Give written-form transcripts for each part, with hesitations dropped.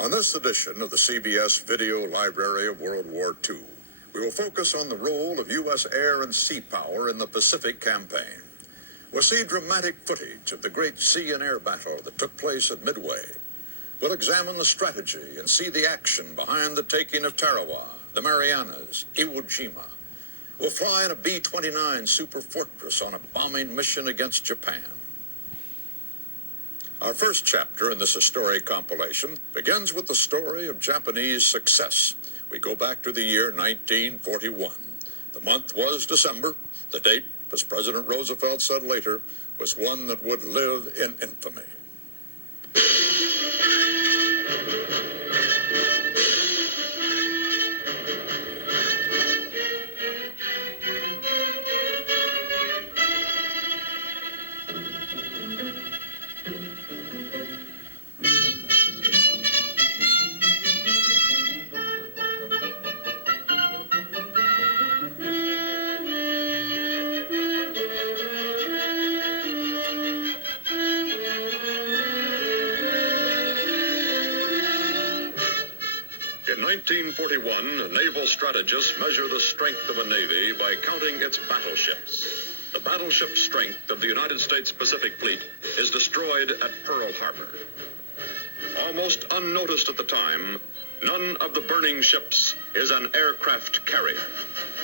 On this edition of the CBS Video Library of World War II, we will focus on the role of U.S. air and sea power in the Pacific Campaign. We'll see dramatic footage of the great sea and air battle that took place at Midway. We'll examine the strategy and see the action behind the taking of Tarawa, the Marianas, Iwo Jima. We'll fly in a B-29 Super Fortress on a bombing mission against Japan. Our first chapter in this historic compilation begins with the story of Japanese success. We go back to the year 1941. The month was December. The date, as President Roosevelt said later, was one that would live in infamy. In 1941, naval strategists measure the strength of a navy by counting its battleships. The battleship strength of the United States Pacific Fleet is destroyed at Pearl Harbor. Almost unnoticed at the time, none of the burning ships is an aircraft carrier.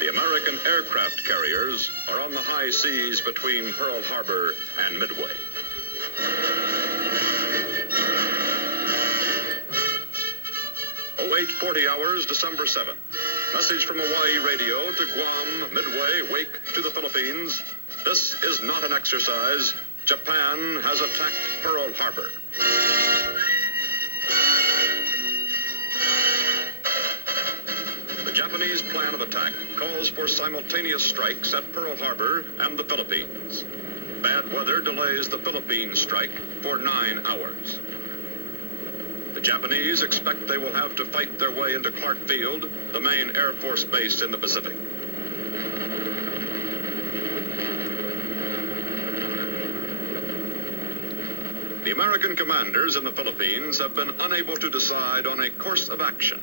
The American aircraft carriers are on the high seas between Pearl Harbor and Midway. 0840 hours, December 7th. Message from Hawaii radio to Guam, Midway, Wake to the Philippines. This is not an exercise. Japan has attacked Pearl Harbor. The Japanese plan of attack calls for simultaneous strikes at Pearl Harbor and the Philippines. Bad weather delays the Philippine strike for 9 hours. The Japanese expect they will have to fight their way into Clark Field, the main Air Force base in the Pacific. The American commanders in the Philippines have been unable to decide on a course of action.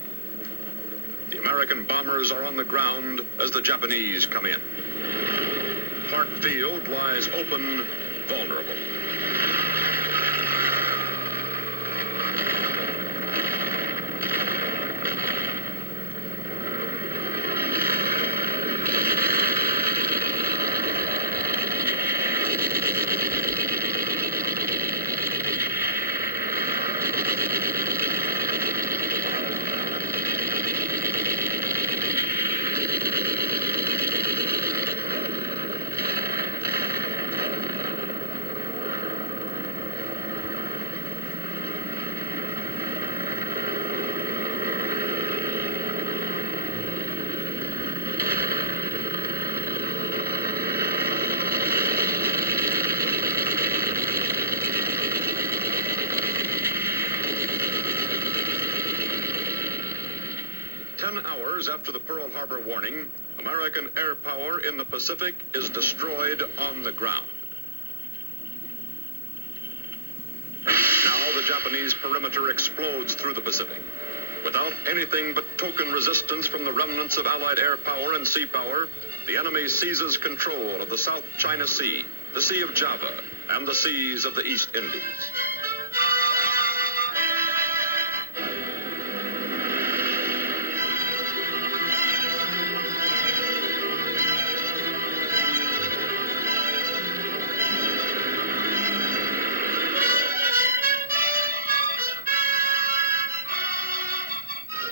The American bombers are on the ground as the Japanese come in. Clark Field lies open, vulnerable. After the Pearl Harbor warning, American air power in the Pacific is destroyed on the ground. Now the Japanese perimeter explodes through the Pacific. Without anything but token resistance from the remnants of Allied air power and sea power, the enemy seizes control of the South China Sea, the Sea of Java, and the seas of the East Indies.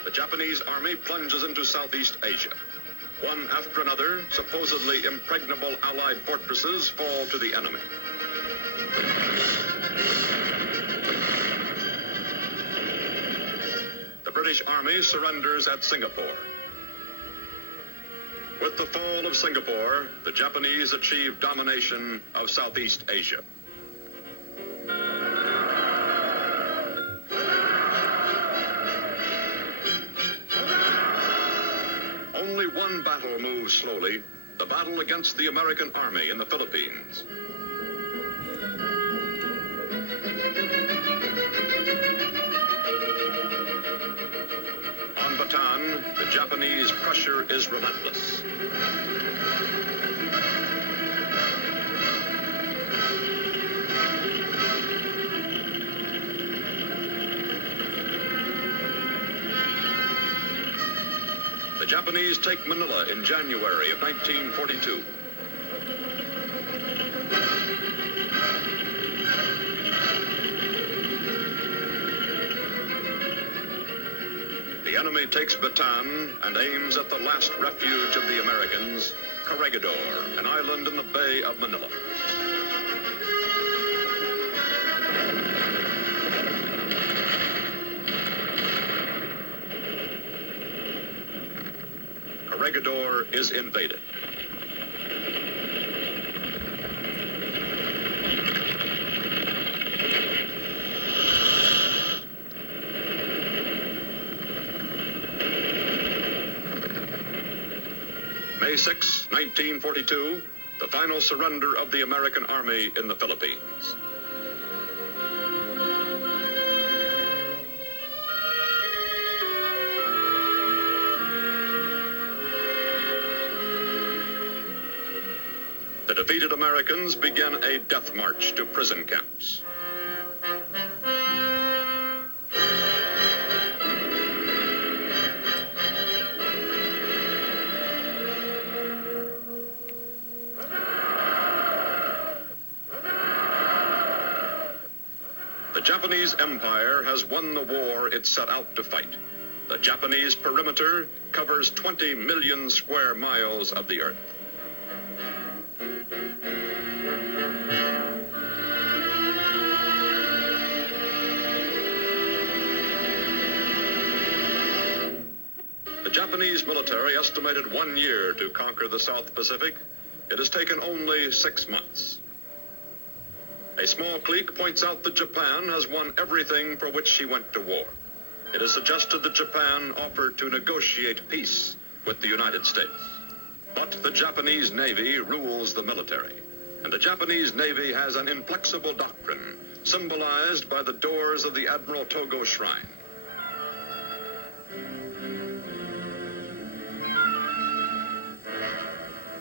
The Japanese army plunges into Southeast Asia. One after another, supposedly impregnable Allied fortresses fall to the enemy. The British army surrenders at Singapore. With the fall of Singapore, the Japanese achieve domination of Southeast Asia. Only one battle moves slowly, the battle against the American Army in the Philippines. On Bataan, the Japanese pressure is relentless. The Japanese take Manila in January of 1942. The enemy takes Bataan and aims at the last refuge of the Americans, Corregidor, an island in the Bay of Manila. Corregidor is invaded. May 6, 1942, the final surrender of the American Army in the Philippines. The defeated Americans began a death march to prison camps. The Japanese Empire has won the war it set out to fight. The Japanese perimeter covers 20 million square miles of the earth. The Japanese military estimated 1 year to conquer the South Pacific. It has taken only 6 months. A small clique points out that Japan has won everything for which she went to war. It is suggested that Japan offered to negotiate peace with the United States. But the Japanese Navy rules the military, and the Japanese Navy has an inflexible doctrine, symbolized by the doors of the Admiral Togo Shrine.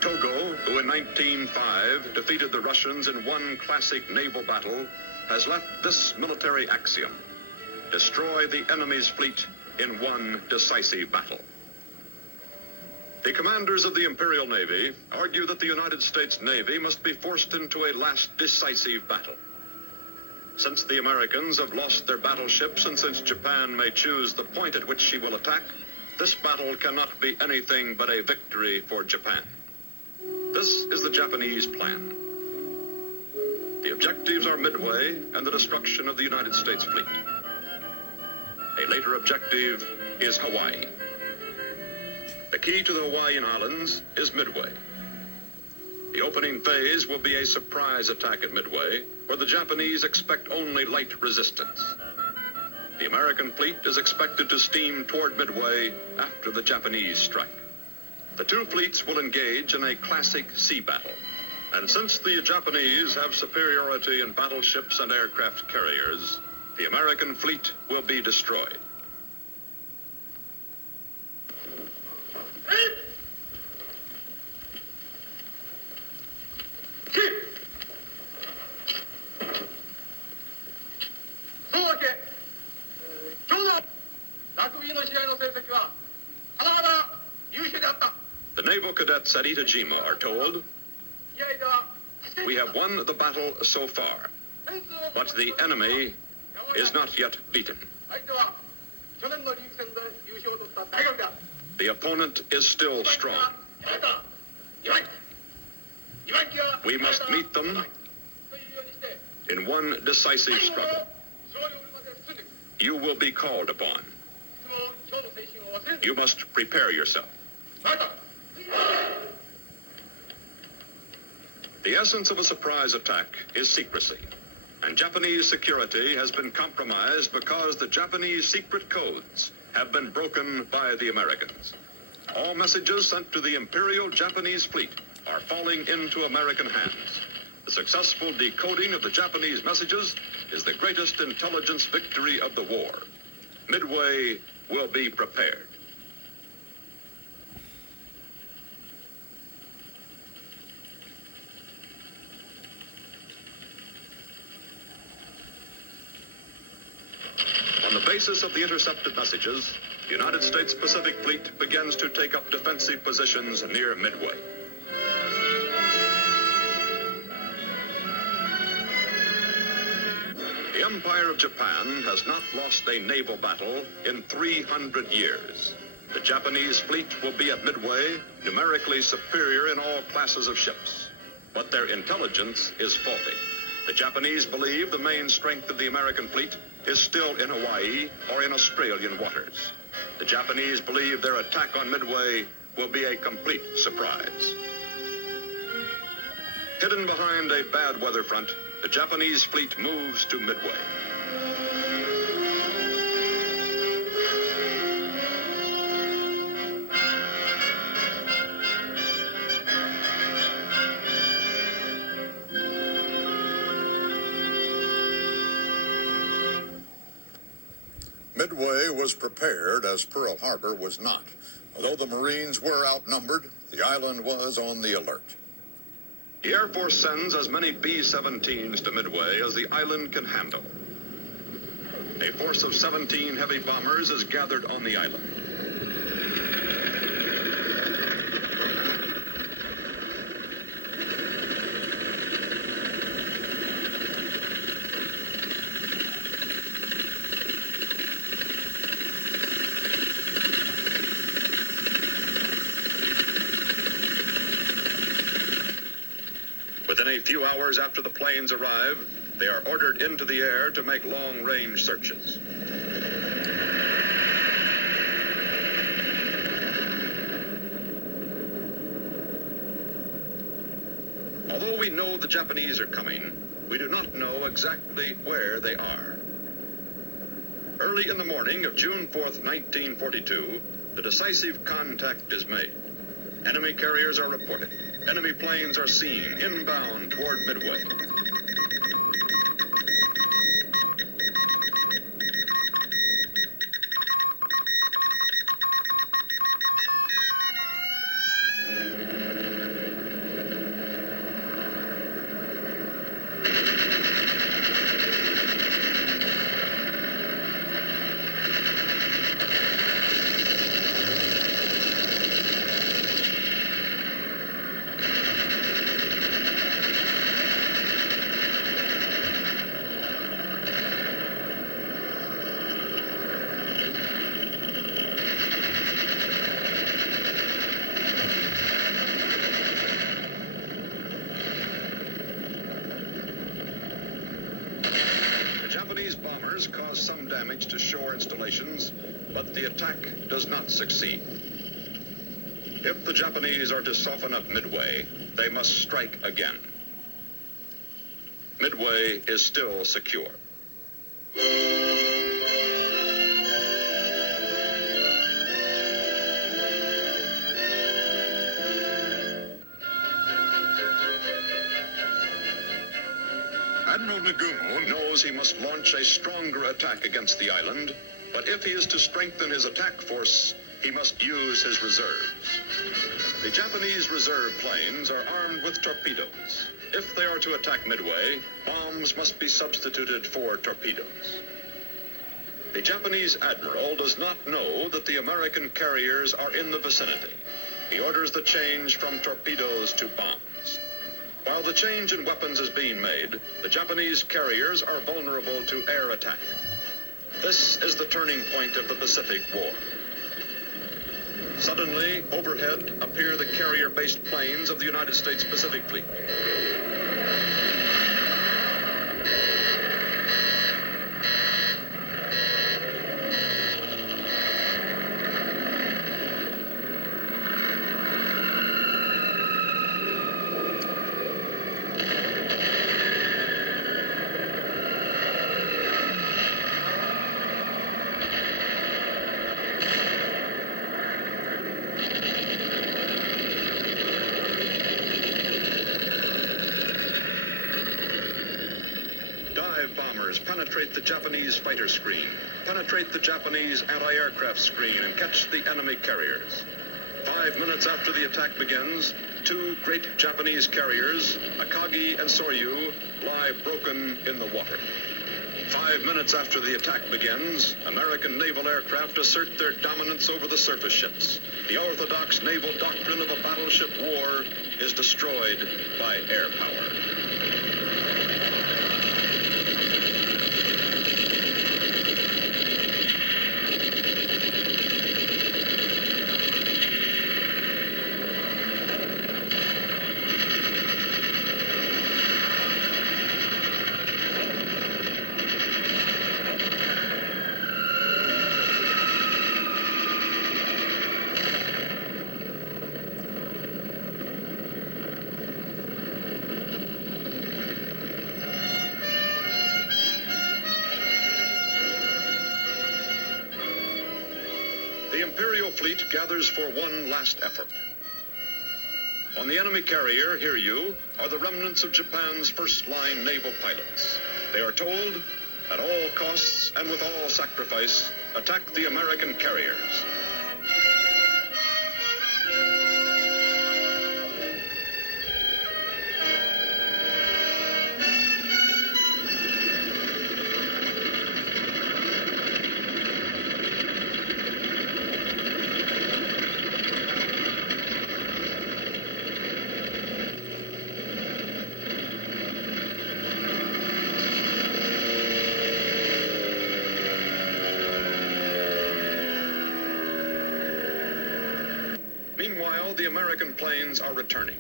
Togo, who in 1905 defeated the Russians in one classic naval battle, has left this military axiom: destroy the enemy's fleet in one decisive battle. The commanders of the Imperial Navy argue that the United States Navy must be forced into a last decisive battle. Since the Americans have lost their battleships and since Japan may choose the point at which she will attack, this battle cannot be anything but a victory for Japan. This is the Japanese plan. The objectives are Midway and the destruction of the United States fleet. A later objective is Hawaii. The key to the Hawaiian Islands is Midway. The opening phase will be a surprise attack at Midway, where the Japanese expect only light resistance. The American fleet is expected to steam toward Midway after the Japanese strike. The two fleets will engage in a classic sea battle. And since the Japanese have superiority in battleships and aircraft carriers, the American fleet will be destroyed. The naval cadets at Itajima are told, "We have won the battle so far, but the enemy is not yet beaten. The opponent is still strong. We must meet them in one decisive struggle. You will be called upon. You must prepare yourself." The essence of a surprise attack is secrecy. and Japanese security has been compromised because the Japanese secret codes have been broken by the Americans. All messages sent to the Imperial Japanese fleet are falling into American hands. The successful decoding of the Japanese messages is the greatest intelligence victory of the war. Midway will be prepared. On the basis of the intercepted messages, the United States Pacific Fleet begins to take up defensive positions near Midway. The Empire of Japan has not lost a naval battle in 300 years. The Japanese fleet will be at Midway, numerically superior in all classes of ships. But their intelligence is faulty. The Japanese believe the main strength of the American fleet is still in Hawaii or in Australian waters. The Japanese believe their attack on Midway will be a complete surprise. Hidden behind a bad weather front, the Japanese fleet moves to Midway. Midway was prepared as Pearl Harbor was not. Although the Marines were outnumbered, the island was on the alert. The Air Force sends as many B-17s to Midway as the island can handle. A force of 17 heavy bombers is gathered on the island. Within a few hours after the planes arrive, they are ordered into the air to make long-range searches. Although we know the Japanese are coming, we do not know exactly where they are. Early in the morning of June 4th, 1942, the decisive contact is made. Enemy carriers are reported. Enemy planes are seen inbound toward Midway. Japanese bombers cause some damage to shore installations, but the attack does not succeed. If the Japanese are to soften up Midway, they must strike again. Midway is still secure. Admiral Nagumo knows he must launch a stronger attack against the island, but if he is to strengthen his attack force, he must use his reserves. The Japanese reserve planes are armed with torpedoes. If they are to attack Midway, bombs must be substituted for torpedoes. The Japanese admiral does not know that the American carriers are in the vicinity. He orders the change from torpedoes to bombs. While the change in weapons is being made, the Japanese carriers are vulnerable to air attack. This is the turning point of the Pacific War. Suddenly, overhead appear the carrier-based planes of the United States Pacific Fleet. F-35 bombers penetrate the Japanese fighter screen, penetrate the Japanese anti-aircraft screen, and catch the enemy carriers. 5 minutes after the attack begins, two great Japanese carriers, Akagi and Soryu, lie broken in the water. 5 minutes after the attack begins, American naval aircraft assert their dominance over the surface ships. The orthodox naval doctrine of a battleship war is destroyed by air power. The Imperial fleet gathers for one last effort. On the enemy carrier, Hiryu, are the remnants of Japan's first-line naval pilots. They are told, at all costs and with all sacrifice, attack the American carriers. Meanwhile, the American planes are returning.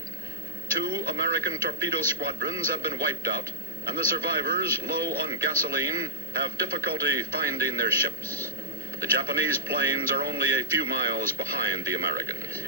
2 American torpedo squadrons have been wiped out, and the survivors, low on gasoline, have difficulty finding their ships. The Japanese planes are only a few miles behind the Americans.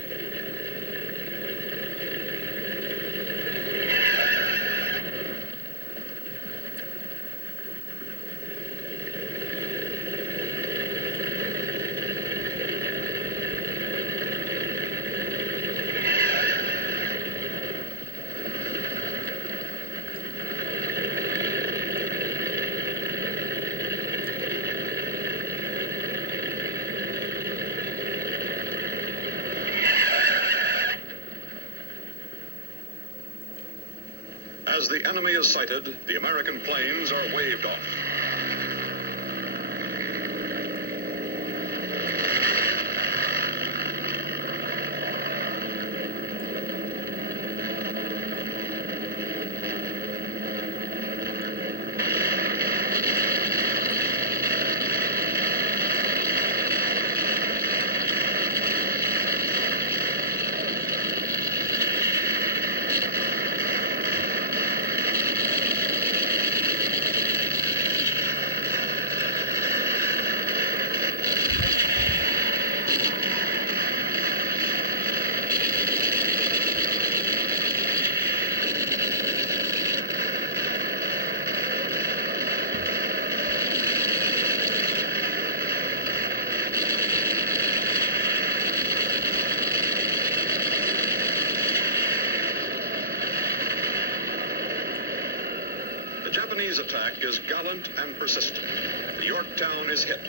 As the enemy is sighted, the American planes are waved off. The Japanese attack is gallant and persistent. The Yorktown is hit.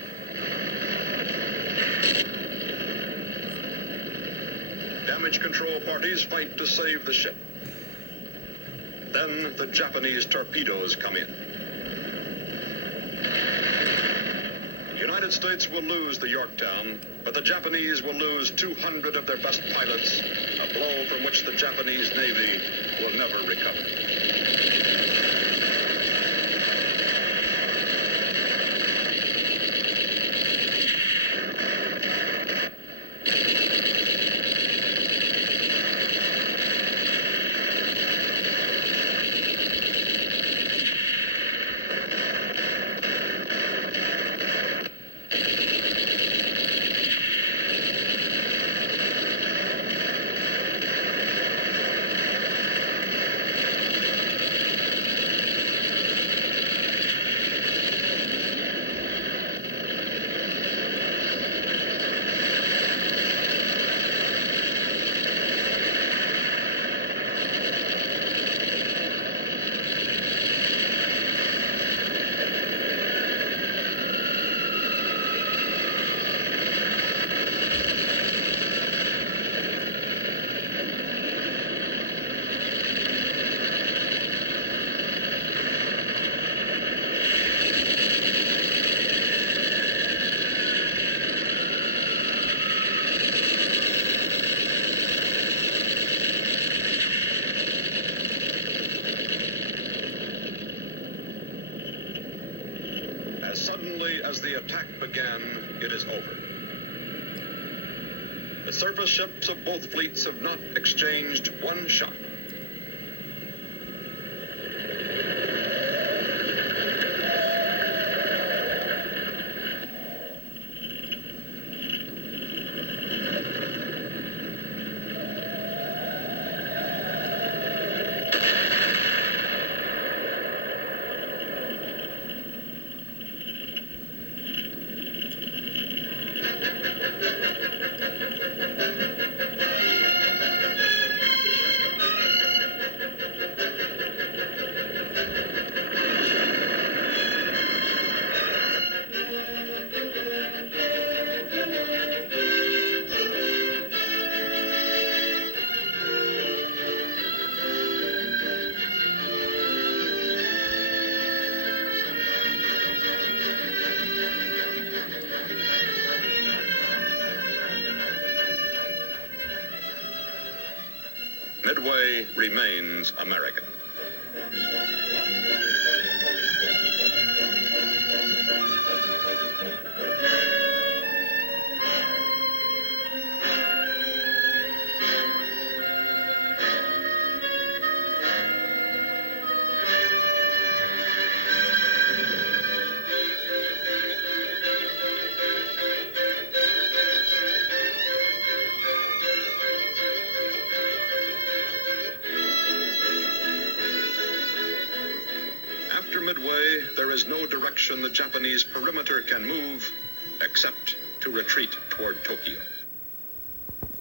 Damage control parties fight to save the ship. Then the Japanese torpedoes come in. The United States will lose the Yorktown, but the Japanese will lose 200 of their best pilots, a blow from which the Japanese Navy will never recover. suddenly as the attack began, it is over. The surface ships of both fleets have not exchanged one shot. Midway remains American. After Midway, there is no direction the Japanese perimeter can move except to retreat toward Tokyo.